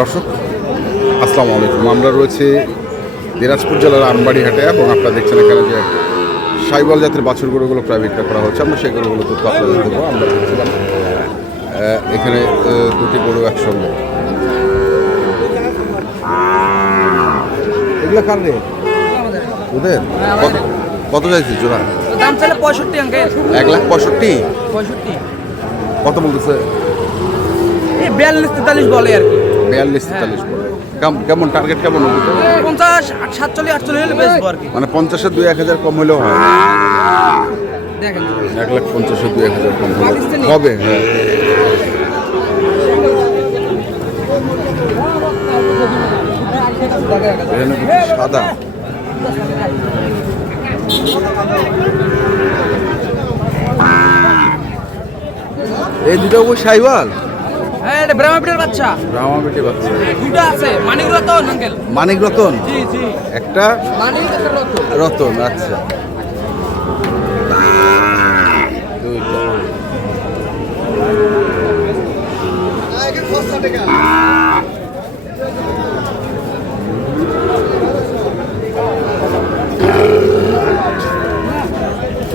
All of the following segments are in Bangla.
দর্শক আসসালামু আলাইকুম। আমরা রয়েছে দিনাজপুর জেলার আমবাড়ি হাটে এবং আপনারা দেখছেন এখানে যে সাইওয়াল জাতের বাছুর গরুগুলো প্রায় বিক্রি করা হচ্ছে। আমরা সেই গরুগুলো দুধ আপনাদের দেবো। আমরা দেখছিলাম এখানে দুটি গরু একসঙ্গে। এগুলো কার রে? ওদের কত চাইছে জোড়া? দাম চাইলে 65 আঙ্কেল। 1,65,000 কত বলতেছে? এই 42-43 বলে আর কি। 42-43 বলে। কেমন টার্গেট কেমন? 50, 47, 48 হলে বেচবো আর কি। মানে 50-এর 2-1,000 কম হলেও হয়। দেখেন 1,50,000-এর 2-1,000 কম হবে। হ্যাঁ, সাদা এই দুটো সাইওয়াল। হ্যাঁ, এটা ব্রাহ্মণপিটের বাচ্চা। ব্রাহ্মণপিটের বাচ্চা দুটো আছে। মানিক রতন আঙ্কেল। মানিক রতন? জি জি। একটা মানিক রতন। রতন, আচ্ছা। দুইটা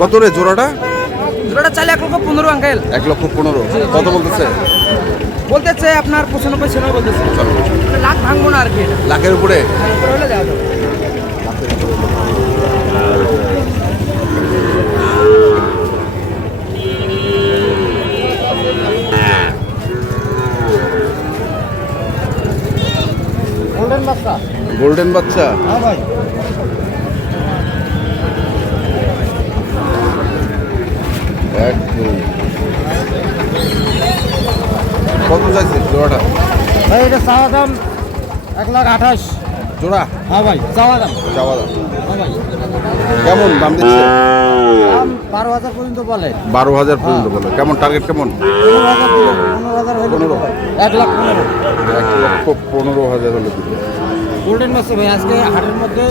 কত রে জোড়াটা? জোড়াটা চাইলে 1,15,000 আঙ্কেল। 1,15,000 কত বলতেছে? বলতেছে আপনার 95 বলতেছে। লাখ ভাঙবো না আর কি। লাখের উপরে? উপরে হলে দেওয়া যাবে। গোল্ডেন বাচ্চা। হ্যাঁ ভাই। কত চাইছে জোড়াটা? ভাই এটা চাওয়া দাম 1,28,000 জোড়া? হ্যাঁ ভাই, চাওয়া দাম। চাওয়া দাম হ্যাঁ ভাই। কেমন দাম দিচ্ছে? দাম 12,000 পর্যন্ত বলে। 12,000 পর্যন্ত বলে। কেমন টার্গেট কেমন? 15,000 1,15,000 1,15,000 হলে দিবে। গোল্ডেন মাছ ভাই আজকে হাটের মধ্যে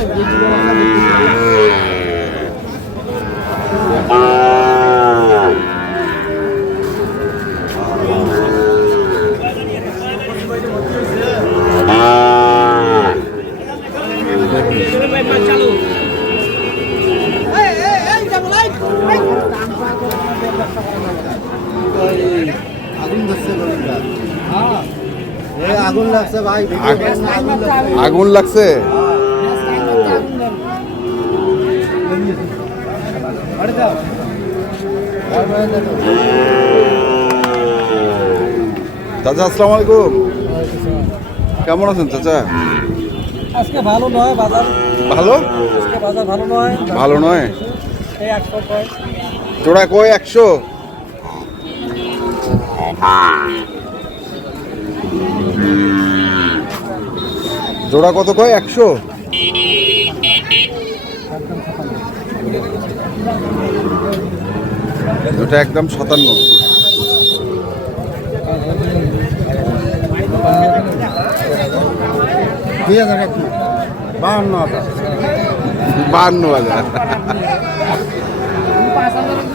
আগুন লাগছে ভাই। আগুন লাগছে? চাচা আসসালামু আলাইকুম। কেমন আছেন চাচা? আজকে ভালো নয় বাজার। ভালো? আজকে বাজার ভালো নয়। ভালো নয়? এই 100 কয়। জোড়া কয়? 100? জোড়া কত কয়? 100? ওটা একদম 57। 2,000 52,000।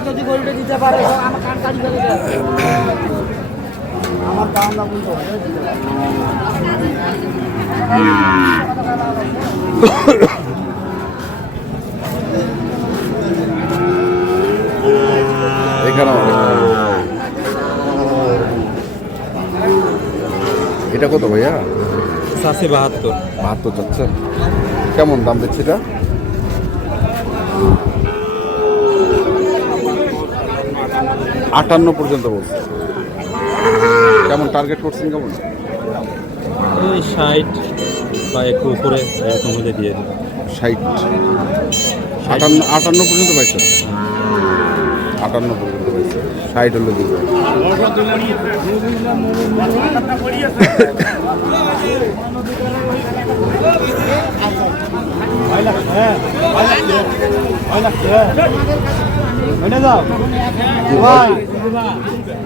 যদি গোল্ডে দিতে পারে আমার কান কাটি করে দেয়। আমার দাম না বলতো এখানে এটা কত ভাইয়া? 72 চাচ্ছেন। কেমন দাম দিচ্ছে এটা? 58 পর্যন্ত বলছে। কেমন টার্গেট করছেন কেমন? ওই 60 বা একটু উপরে এরকম হলে দিয়ে দেবো। 60 58 পর্যন্ত পাইছে। 58 পর্যন্ত পাইছে। 60 হলে দিবে।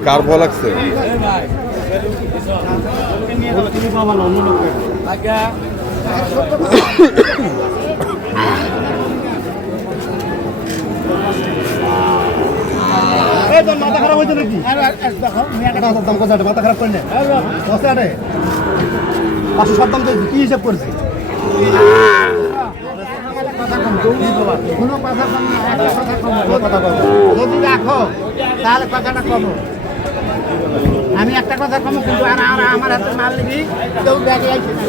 কার ভয় লাগছে? মাথা খারাপ হয়েছে নাকি? দাম কত মাথা খারাপ করেন কত আরে 500 দাম দিয়েছি কি হিসাব করছি? যদি রাখো তাহলে কথাটা কম। আমি একটা কথা কম, কিন্তু আমার হাতে মাল নিবি কেউ ব্যাগে আইছে না।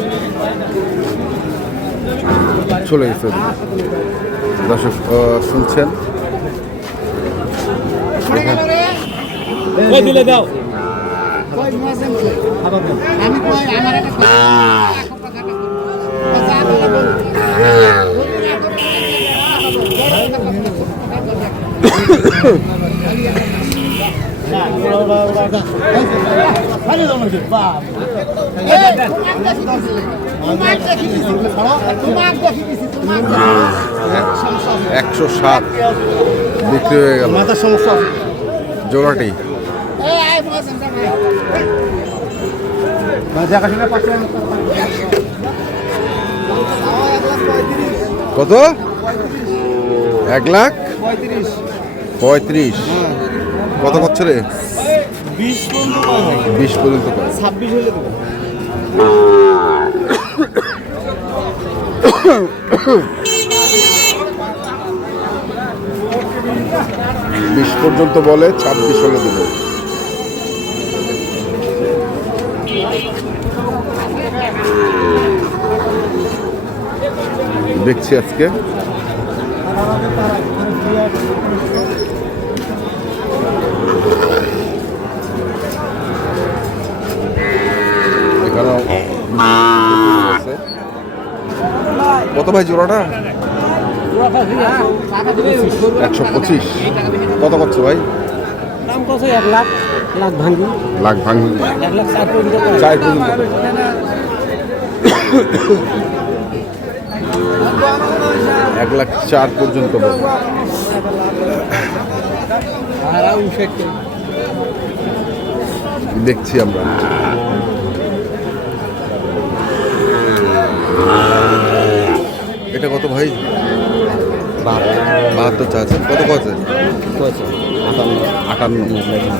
চলে গেছে দর্শক শুনছেন ওই দিলে দাও কই মুয়াজ্জিন কই? আমি কই আমার একটা কথা কথা বলে বল। একশো 107 বিক্রি হয়ে গেল মাথার সমস্যা আছে জোড়াটি। দেখাশোনা পাশে কত? 1,35,000। কত করছে রে? 20 পর্যন্ত করে। 26 হলে দেবো। বিশ পর্যন্ত বলে, 26 হলে দেবে। দেখছি আজকে এখানেও আছে। কত ভাই জোড়াটা? 125। কত করছো ভাই? দাম কত? 1 লাখ ভাঙি। লাখ ভাঙি 1 লাখ 4 পর্যন্ত। 4 পর্যন্ত। 1,04,000 পর্যন্ত বলে। দেখছি আমরা। এটা কত ভাই? 72 চাচ্ছেন। কত আছে? 58।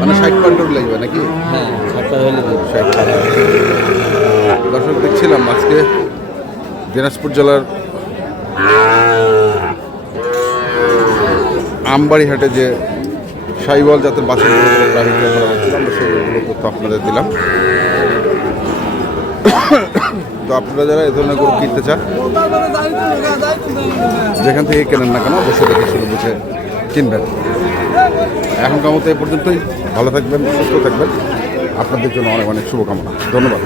মানে 60 পাউন্ডের লাগবে নাকি? হ্যাঁ 60 হলে দেবো। 60 দর্শক দেখছিলাম আজকে দিনাজপুর জেলার আমবাড়ি হাটে যে শাহিওয়াল জাতের বাছুর গাড়ি করা হচ্ছিল, আমরা সেগুলো তথ্য আপনাদের দিলাম। তো আপনারা যারা এ ধরনের গরু কিনতে চান, যেখান থেকে কেনেন না কেন অবশ্যই দেখে শুনে বুঝে কিনবেন। এখনকার মতো এ পর্যন্তই। ভালো থাকবেন, সুস্থ থাকবেন। আপনাদের জন্য অনেক অনেক শুভকামনা। ধন্যবাদ।